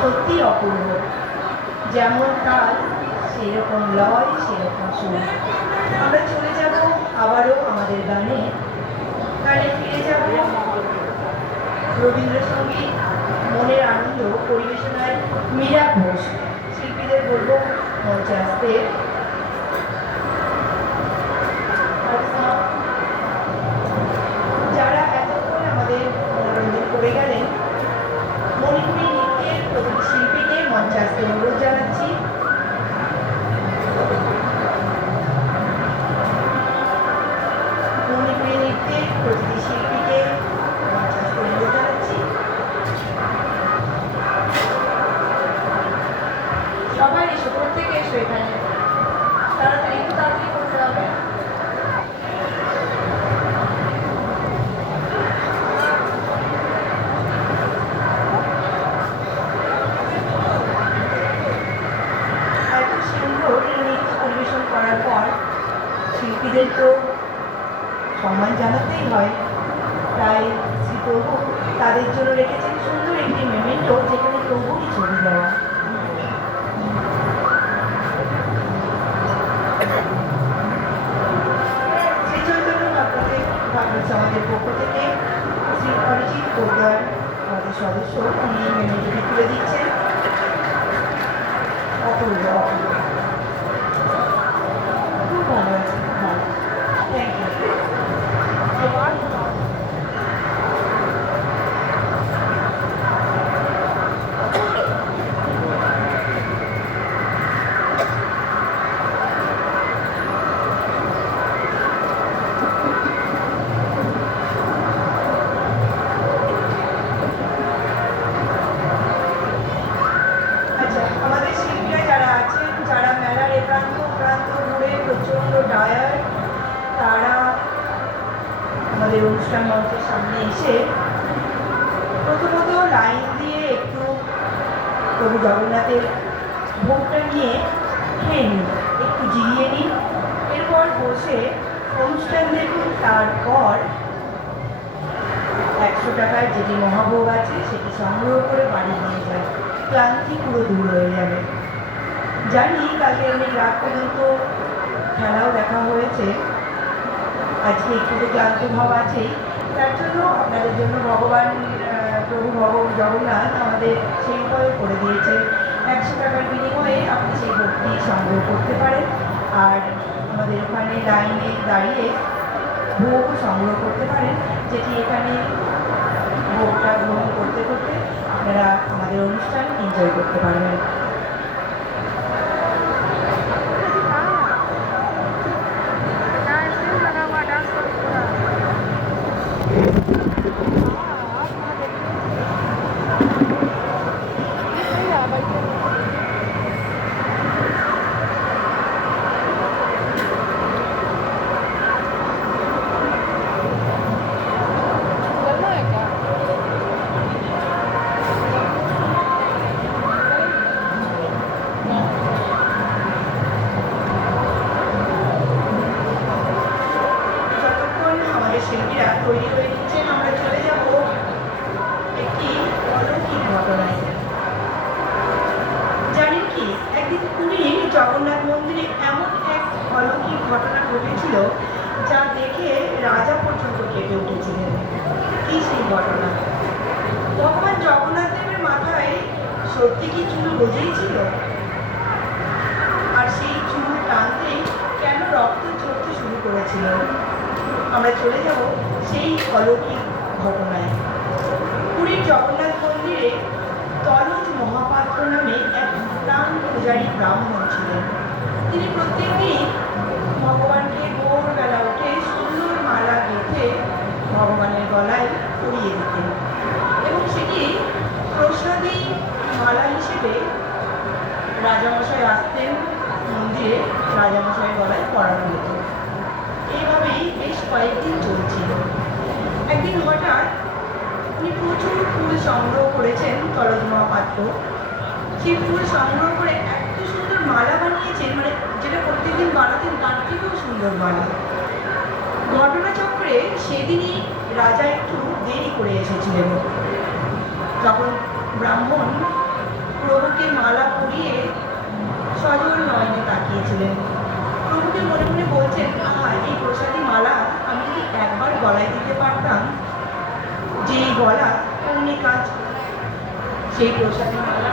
সত্যি অপূর্ব, যেমন তাল সেরকম লয় সেরকম সুর। আমরা চলে যাব আবারও আমাদের গানে ফিরে যাব রবীন্দ্রসঙ্গীত মনের আনন্দ পরিবেশনায় মীরা ঘোষ। শিল্পীদের বলবো মঞ্চে আসতে। যারা এতক্ষণ আমাদের মনোরঞ্জন করে গেলেন, মণিপুরী নৃত্যের প্রতিটি শিল্পীকে মঞ্চে আসতে অনুরোধ জানাচ্ছি। মণিপুরী নৃত্যের প্রতিটি শিল্পীকে মঞ্চে আসতে অনুরোধ জানাচ্ছি। সবাই এসো, প্রত্যেকে এসো এখানে, তাড়াতাড়ি একটু তাড়াতাড়ি করতে হবে। করার পর শিল্পীদের তো সম্মান জানাতেই হয়, তাই শ্রী প্রভু তাদের জন্য রেখেছেন সুন্দর একটি মেমেন্টো, যেখানে প্রভুরই ছবি দেওয়া। শ্রী চৈতন্য ভাগবত সমাজের পক্ষ থেকে শ্রী অরিজিৎ পোদ্দার আমাদের সদস্য, উনি মেমেন্টোটি তুলে দিচ্ছেন। অপূর্ব অপূর্ব, অনুষ্ঠান মঞ্চের সামনে এসে প্রথমত লাইন দিয়ে একটু প্রভু জগন্নাথের ভোগটা নিয়ে খেয়ে নিন, একটু জিরিয়ে নিন, এরপর বসে অনুষ্ঠান দেখুন। তারপর 100 টাকার যেটি মহাভোগ আছে সেটি সংগ্রহ করে বাড়ি নিয়ে যায়, ক্লান্তি পুরো দূর হয়ে যাবে। জানি কালকে অনেক রাত পর্যন্ত খেলাও দেখা হয়েছে, আজকে একটু তো ক্লান্ত ভাব আছেই, তার জন্য আপনাদের জন্য ভগবান প্রভু জগন্নাথ আমাদের সেই উপায় করে দিয়েছে। 100 টাকার বিনিময়ে আপনি সেই ভোগটি সংগ্রহ করতে পারেন, আর আমাদের ওখানে লাইনে দাঁড়িয়ে ভোগও সংগ্রহ করতে পারেন, যেটি এখানে ভোগটা গ্রহণ করতে করতে আপনারা আমাদের অনুষ্ঠান এনজয় করতে পারবেন। শিল্পীরা তৈরি হয়ে নিচ্ছেন, আমরা চলে যাব একটি অলৌকিক ঘটনায়। জানেন কি, একদিন পুরীর জগন্নাথ মন্দিরে এমন এক অলৌকিক ঘটনা ঘটেছিল যা দেখে রাজা পর্যন্ত কেঁপে উঠেছিলেন। কি সেই ঘটনা? ভগবান জগন্নাথ দেবের মাথায় সত্যি কি চুল গজেই ছিল? আর সেই চুল টানতেই কেন রক্ত ঝরতে শুরু করেছিল? আমরা চলে যাব সেই অলৌকিক ঘটনায়। পুরীর জগন্নাথ মন্দিরে তলজ মহাপাত্র নামে এক প্রাণ পূজারী ব্রাহ্মণ ছিলেন। তিনি প্রত্যেকদিন ভগবানকে ভোরবেলা উঠে সুন্দর মালা গেঁথে ভগবানের গলায় পরিয়ে দিতেন, এবং সেটি প্রসাদী মালা হিসেবে রাজামশাই আসতেন মন্দিরে, রাজামশাইয়ের গলায় পরানো হতো। এইভাবেই বেশ কয়েকদিন চলছিল। একদিন হঠাৎ উনি প্রচুর ফুল সংগ্রহ করেছেন, তলজ মহাপাত্র। সেই ফুল সংগ্রহ করে এত সুন্দর মালা বানিয়েছেন, মানে যেটা প্রত্যেকদিন বানাতেন তার থেকেও সুন্দর মালা। ঘটনাচক্রে সেদিনই রাজা একটু দেরি করে এসেছিলেন। তখন ব্রাহ্মণ প্রভুকে মালা পরিয়ে সজল নয়নে তাকিয়েছিলেন। প্রভুকে মনে মনে বলছেন, আহা, এই প্রসাদী মালা আমি যদি একবার গলায় দিতে পারতাম, যে গলা অমনি কাজ, সেই প্রসাদী মালা।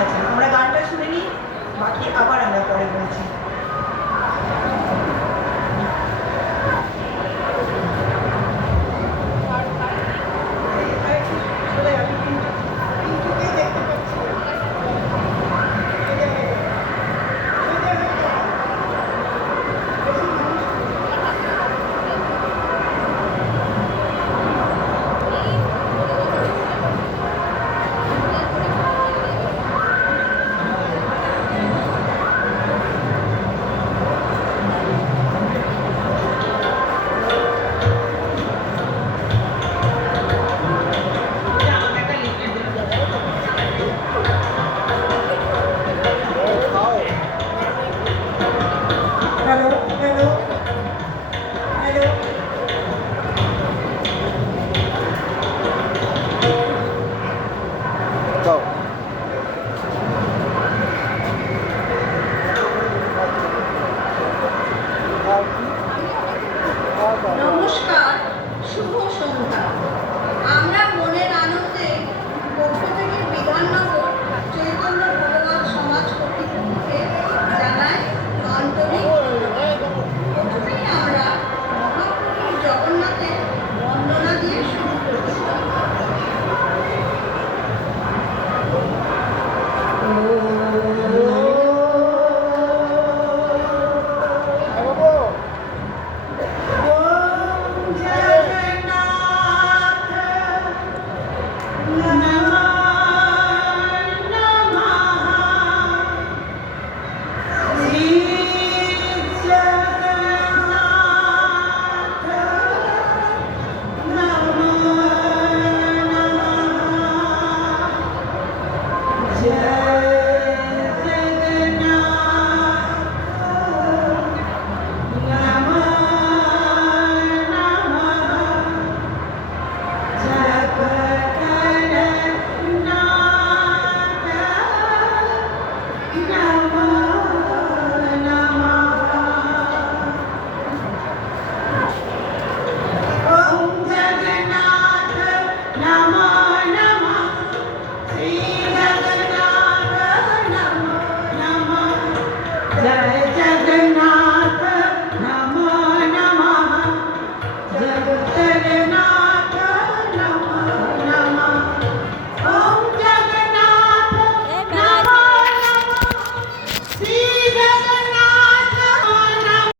আচ্ছা, আমরা গানটা শুনে নিই, বাকি আবার আমরা পরে বলছি।